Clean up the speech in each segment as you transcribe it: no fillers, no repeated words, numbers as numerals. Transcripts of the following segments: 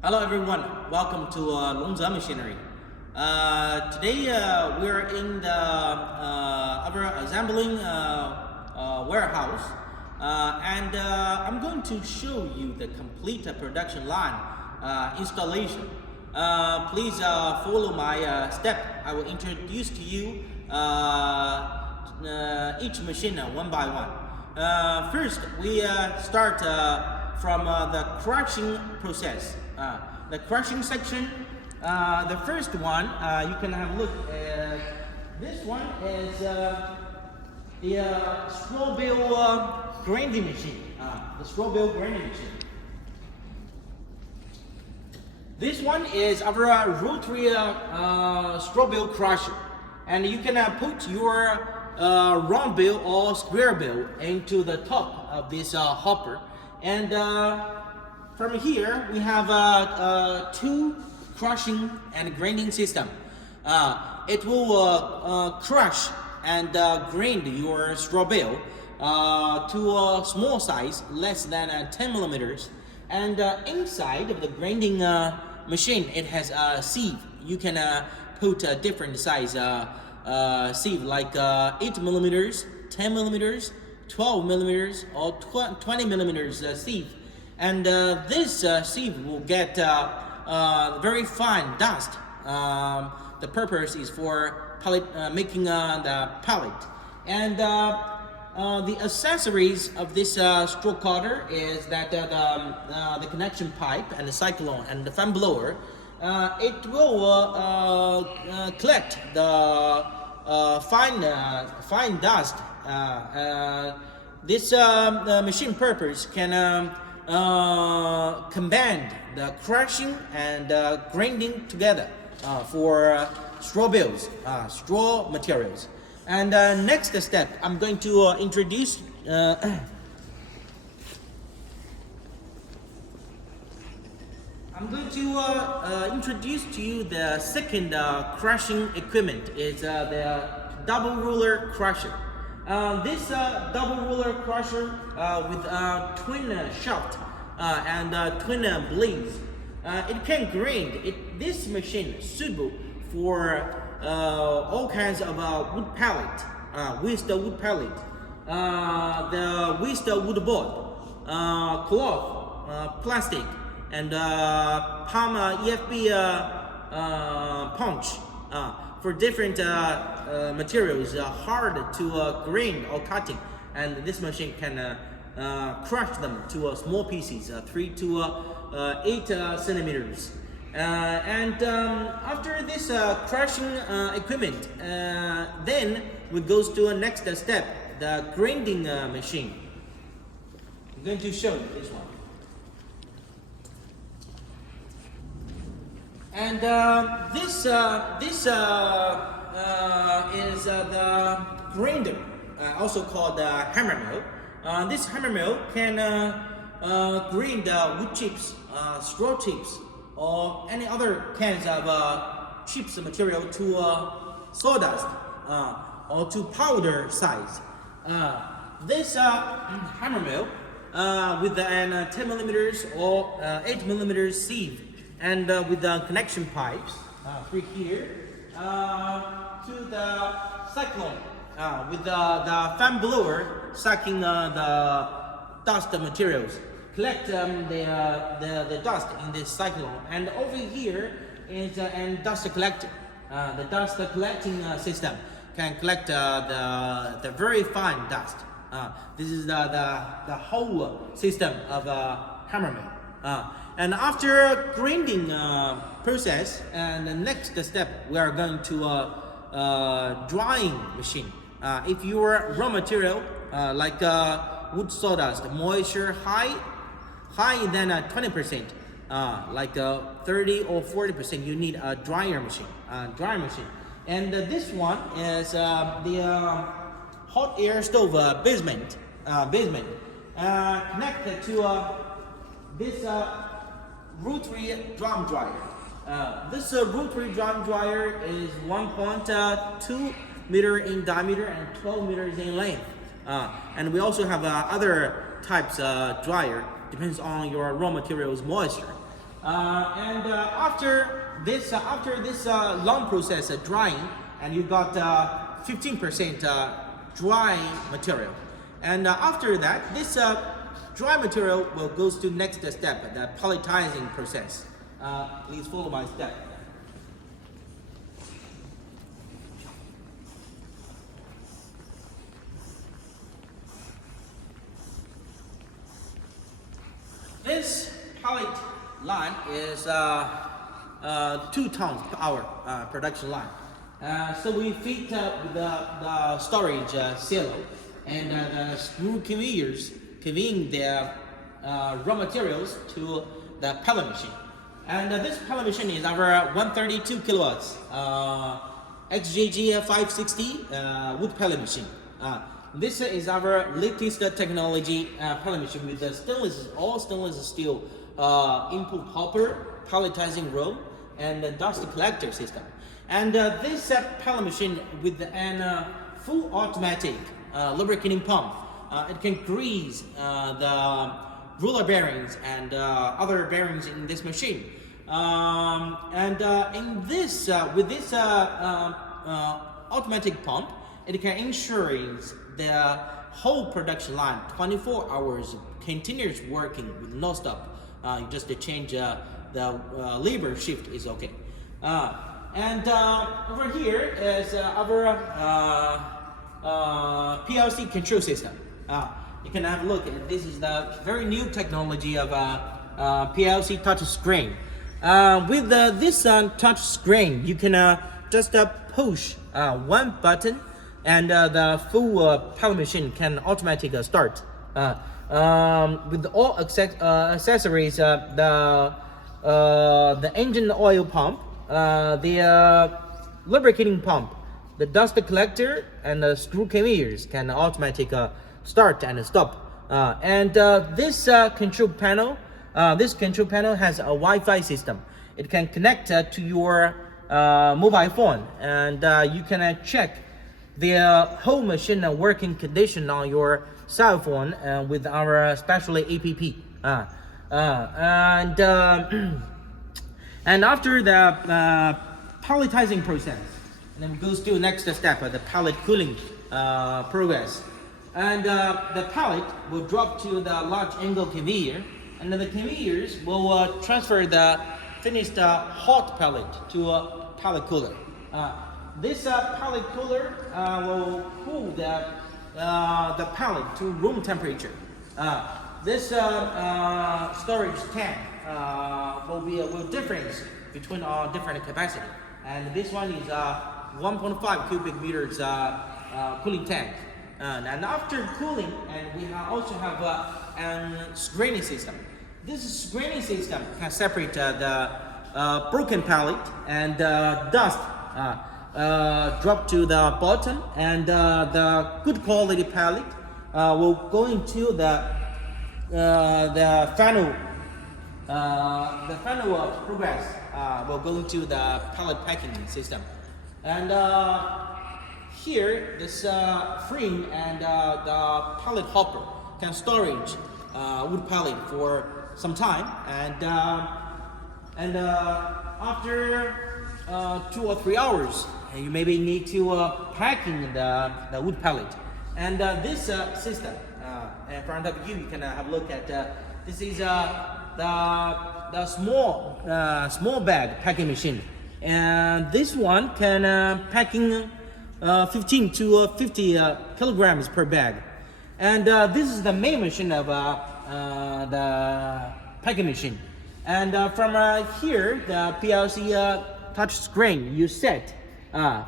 Hello everyone, welcome to Longze Machinery. Today we're in the our assembling warehouse, and I'm going to show you the complete production line installation. Please follow my step. I will introduce to you each machine one by one. First, we start from the crushing process. The crushing section, the first one, you can have a look at. This one is the straw bale grinding machine. The straw bale grinding machine. This one is our rotary straw bale crusher, and you can put your round bale or square bale into the top of this hopper, and from here we have two crushing and grinding system. It will crush and grind your straw bale to a small size, less than 10 millimeters. And inside of the grinding machine, it has a sieve. You can put a different size sieve, like 8 millimeters, 10 millimeters, 12 millimeters, or 20 millimeters sieve. And this sieve will get very fine dust. The purpose is for pellet, making the pellet. And the accessories of this straw cutter is that the connection pipe and the cyclone and the fan blower. It will collect the fine dust. This machine purpose can combine the crushing and grinding together for straw bales, straw materials. And next step, I'm going to introduce introduce to you the second crushing equipment. It's the double ruler crusher. This double ruler crusher with twin shaft and twin blades, it can grind. This machine is suitable for all kinds of wood pellet, with the wood pellet, with the wood board, cloth, plastic, and palm EFB punch. For different materials, hard to grind or cutting, and this machine can crush them to small pieces, 3 to 8 centimeters. And after this crushing equipment, then we goes to a next step, the grinding machine. I'm going to show you this one. And this is the grinder, also called the hammer mill. This hammer mill can grind wood chips, straw chips, or any other kinds of chips material to sawdust or to powder size. This hammer mill with an 10 millimeters or 8 millimeters sieve, and with the connection pipes through here to the cyclone with the fan blower sucking the dust materials, collect the dust in this cyclone. And over here is an dust collector. The dust collecting system can collect the very fine dust. This is the whole system of hammer mill. And after grinding process, and the next step, we are going to drying machine. If your raw material like wood sawdust, moisture high than 20%, like 30 or 40%, you need a dryer machine. And this one is the hot air stove basement connected to this rotary drum dryer. This rotary drum dryer is 1.2 meter in diameter and 12 meters in length. And we also have other types dryer, depends on your raw materials moisture. After this long process drying, and you got 15% dry material. And after that, this dry material will goes to next step, the pelletizing process. Please follow my step. This pellet line is 2 tons per hour production line. So we feed the storage silo and the screw conveyors conveying the raw materials to the pellet machine. And this pellet machine is our 132 kilowatts XJG 560 wood pellet machine. This is our latest technology pellet machine with the all stainless steel input hopper, pelletizing room, and the dust collector system. And this pellet machine with an full automatic lubricating pump, it can grease the roller bearings and other bearings in this machine. With this automatic pump, it can ensure the whole production line 24 hours continuous working with no stop. You just change the labor shift is okay. Over here is our PLC control system. You can have a look. This is the very new technology of PLC touch screen. With this touch screen, you can just push one button, and the full pellet machine can automatically start. With all accessories, the engine oil pump, the lubricating pump, the dust collector, and the screw conveyors can automatically start and stop. This control panel has a Wi-Fi system. It can connect to your mobile phone, and you can check the whole machine working condition on your cell phone with our special app. And after the pelletizing process, and then it goes to the next step, the pellet cooling progress. And the pellet will drop to the large angle conveyor, and then the conveyors will transfer the finished hot pellet to a pellet cooler. This pellet cooler will cool the pellet to room temperature. This storage tank will difference between different capacity, and this one is 1.5 cubic meters cooling tank. And after cooling, and we also have a screening system. This screening system can separate the broken pellet and dust drop to the bottom, and the good quality pellet will go into the final progress will go into the pellet packing system. And here this frame and the pellet hopper can storage wood pellet for some time, and after 2 or 3 hours, you maybe need to packing the wood pellet. And this system in front of you, you can have a look at. This is the small bag packing machine, and this one can packing 15 to 50 kilograms per bag. And this is the main machine of the packing machine. And from here, the PLC touch screen, you set,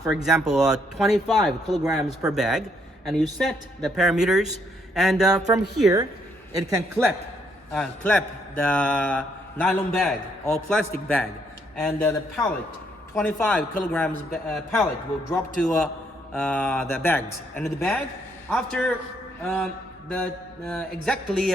for example, 25 kilograms per bag, and you set the parameters. And from here, it can clap the nylon bag or plastic bag, and the pallet, 25 kilograms pallet will drop to the bags. And the bag, after the exactly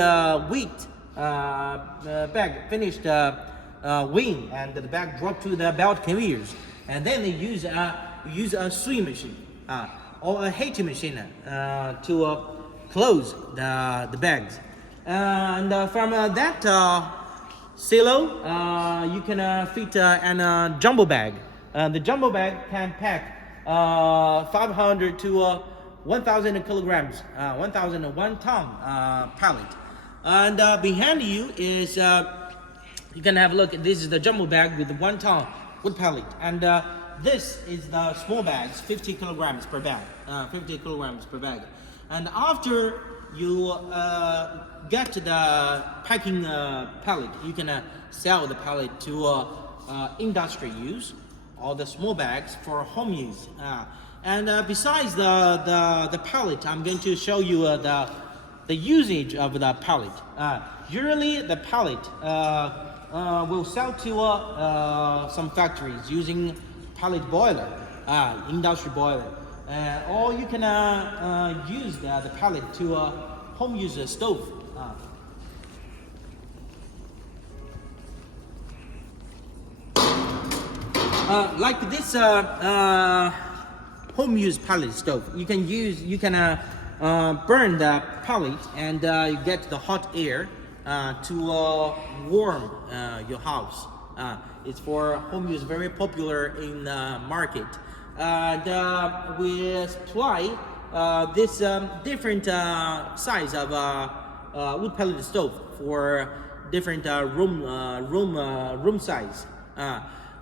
weight bag finished weighing, and the bag dropped to the belt conveyors, and then they use a sewing machine or a heating machine to close the bags. And from that silo, you can fit an jumbo bag. The jumbo bag can pack 500 to 1,000 kilograms, 1,001 ton pallet. And behind you is, you can have a look. This is the jumbo bag with 1 ton wood pallet. And this is the small bags, 50 kilograms per bag, 50 kilograms per bag. And after you get the packing pallet, you can sell the pallet to industry use, or the small bags for home use. And besides the pallet, I'm going to show you the usage of the pallet. Usually the pallet will sell to some factories using pallet boiler, industry boiler. Or you can use the pallet to home use stove. Like this home use pallet stove, you can burn the pallet and you get the hot air to warm your house. It's for home use, very popular in the market. We supply this different size of wood pellet stove for different room size.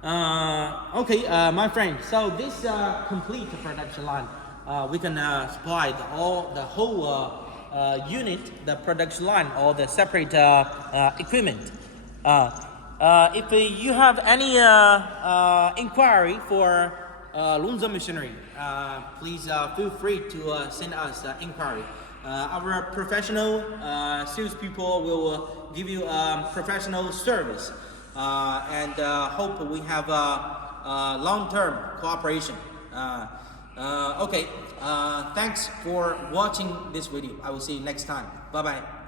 Okay, my friend. So this complete production line, we can supply the whole unit, the production line, all the separate equipment. If you have any inquiry for Longzhou machinery, please feel free to send us inquiry. Our professional salespeople will give you professional service, and hope we have a long-term cooperation. Okay, thanks for watching this video. I will see you next time. Bye bye.